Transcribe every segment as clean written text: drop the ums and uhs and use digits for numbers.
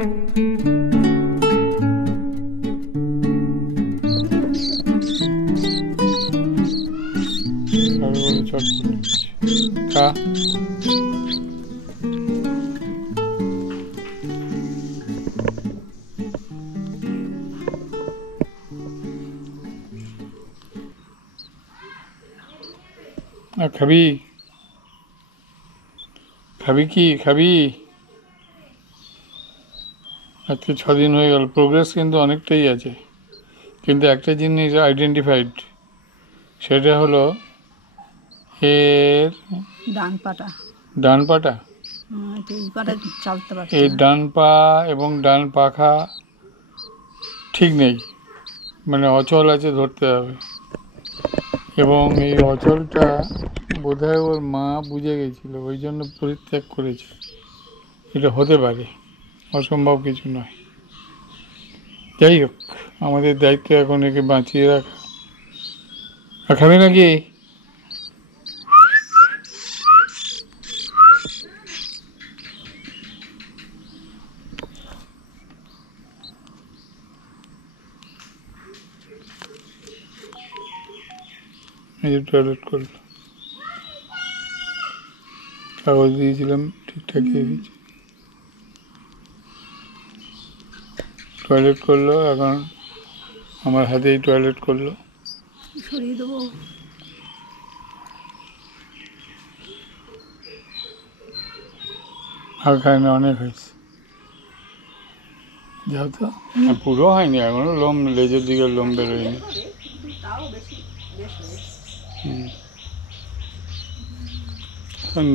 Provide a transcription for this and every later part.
খা। খাবি? খাবি কি? খাবি? আজকে 6 দিন হয়ে গেল, প্রোগ্রেস কিন্তু অনেকটাই আছে, কিন্তু একটা জিনিস আইডেন্টিফাইড, সেটা হলো এর ডান পাটা এই ডান পা এবং ডান পাখা ঠিক নেই, মানে অচল আছে, ধরতে হবে। এবং এই অচলটা বোধহয় ওর মা বুঝে গেছিল, ওই জন্য পরিত্যাগ করেছে। এটা হতে পারে, অসম্ভব কিছু নয়। যাই হোক, আমাদের দায়িত্ব এখন একে বাঁচিয়ে রাখা। খাবি নাকি? এই যে টয়লেট করলো, কাগজ দিয়েছিলাম, ঠিকঠাক হয়েছে। টয়লেট করলো, এখন আমার হাতেই টয়লেট করলো। সরিয়ে দেবো। আর খায় না, অনেক হয়েছে। যাও তো, পুরো হয়নি এখনো, লোম লেজের দিকে লোম বেরোয়নি।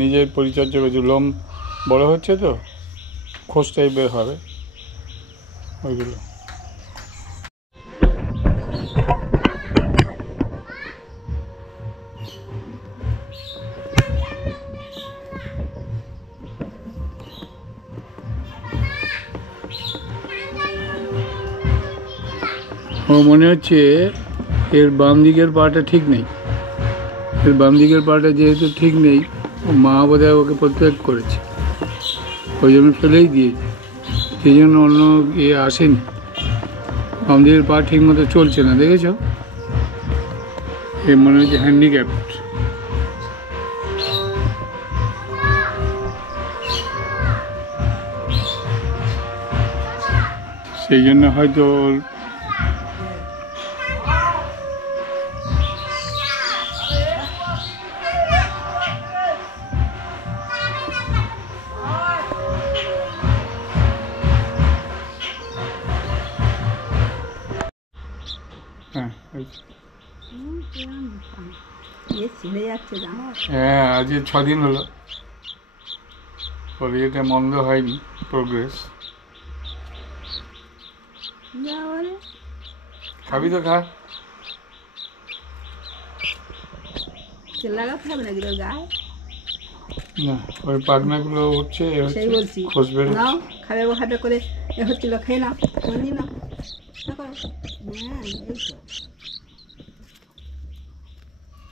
নিজের পরিচর্যা করছে, লোম বড় হচ্ছে তো, খোঁজ টাইপের হবে ওইগুলো। ও মনে হচ্ছে এর বাম দিকের পাটা ঠিক নেই, এর বাম দিকের পাটা যেহেতু ঠিক নেই, ও মা বোধহয় ওকে প্রত্যেক করেছে, ওই জন্য ফেলেই দিয়েছে, সেই জন্য অন্য আসেনি। বাম দিকের পা ঠিক মতো চলছে না, দেখেছ? এ মনে হচ্ছে হ্যান্ডিক্যাপ্ট। সেই জন্য হয়তো হ্যাঁ, আজকে 6 দিন হলো, পরে এটা মন্দ হয়নি, প্রোগ্রেস। খাবি তো খা। না, ওই পাখনাগুলো উঠছে, খোঁজ বেরোচ্ছে। খাবে খাবে করে হচ্ছিল, খেয়ে না, না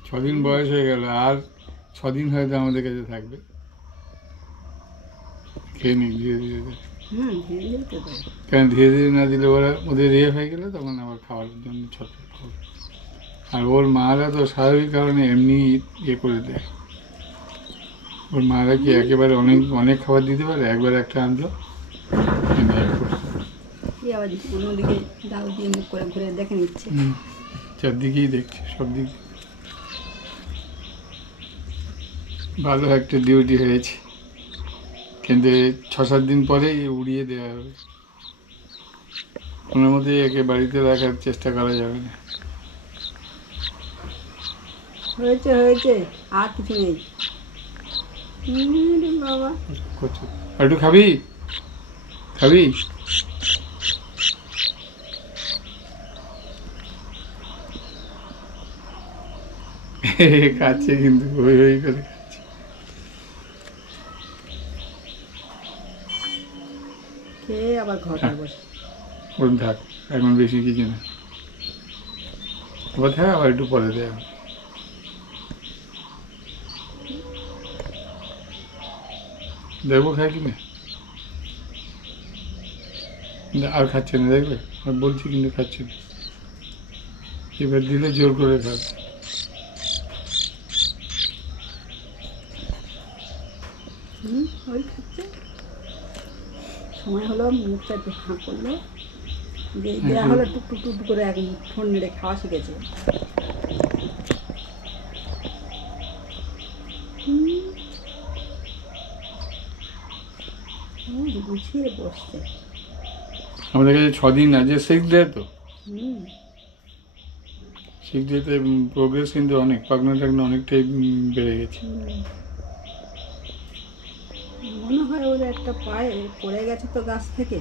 6 দিন বয়স হয়ে গেল, আর 6 দিন হয়তো আমাদের কাছে থাকবে। খেয়ে নি ধীরে ধীরে, কারণ ধীরে ধীরে না দিলে ওদের হয়ে গেলে তখন আবার খাওয়ার জন্য ছটফট করবে। আর ওর মারা তো স্বাভাবিক কারণে এমনি করে দেয়। ওর মারা কি একেবারে অনেক অনেক খাবার দিতে পারে? একবার একটা আনলো, চারদিকেই দেখছে, সব দিকে ভালো একটা ডিউটি হয়েছে, কিন্তু 6-7 দিন পরেই উড়িয়ে দেওয়া হবে। কোনো মতেই একে বাড়িতে রাখার চেষ্টা করা যাবে না। হয়েছে হয়েছে, আর কিছু নেই বাবা। একটু খাবি? খাবি? খাচ্ছে কিন্তু হই হই করে খাচ্ছে। খেয়ে আবার ঘরে বসে ওর থাক, এখন বেশি কিছু না, কোথায় আবার একটু পরে দেওয়া। দেখবো খাই কিনা। কিন্তু আর খাচ্ছে না, দেখবে আর বলছি কিন্তু খাচ্ছে না। এবার দিলে জোর করে খাবে। ওই খাচ্ছে। সময় হলো, মুখটা একটু হাঁ করলো, দেওয়া হলো, টুক টুক টুক করে এক ফোন মেরে খাওয়া শিখেছে। গুছিয়ে বসছে। আমাদের কাছে 6 দিন আছে, 6 ডে তো, হুম 6 ডেতে প্রোগ্রেস কিন্তু অনেক, পাকনা টাকনা অনেকটাই বেড়ে গেছে। মনে হয় ওর একটা পায়ে পড়ে গেছে তো গাছ থেকে,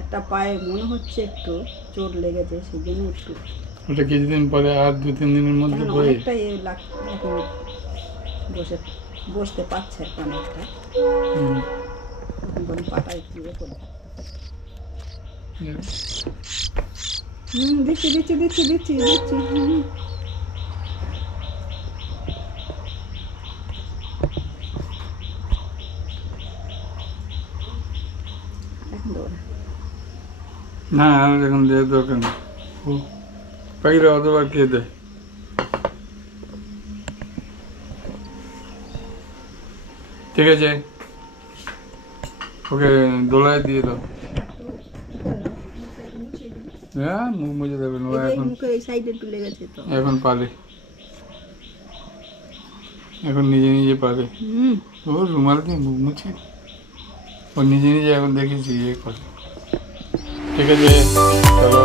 একটা পায়ে মনে হচ্ছে একটু চোট লেগেছে, সেই জন্য একটু ওটা কিছুদিন পরে আর 2-3 দিনের মধ্যে এখন পরে অনেকটা এখন বসতে পারছে একটা অনেকটা, এখন পাতা একটু করে। দিচ্ছি দিচ্ছি দিচ্ছি দিচ্ছি দিচ্ছি। এখন দেবো না। না আর এখন দেওয়ার দরকার নেই। ও পাখিরা অতবার খেয়ে দেয়। ঠিক আছে, ওকে দোলায় দিয়ে দাও। হ্যাঁ, মুখ মুছে দেবে না, এখন মুখে এই সাইডে একটু লেগেছে তো। এখন পারে, এখন নিজে নিজে পারে। ও রুমাল দিয়ে মুখ মুছে ও নিজে নিজে এখন দেখেছি ইয়ে করে। ঠিক আছে, চলো।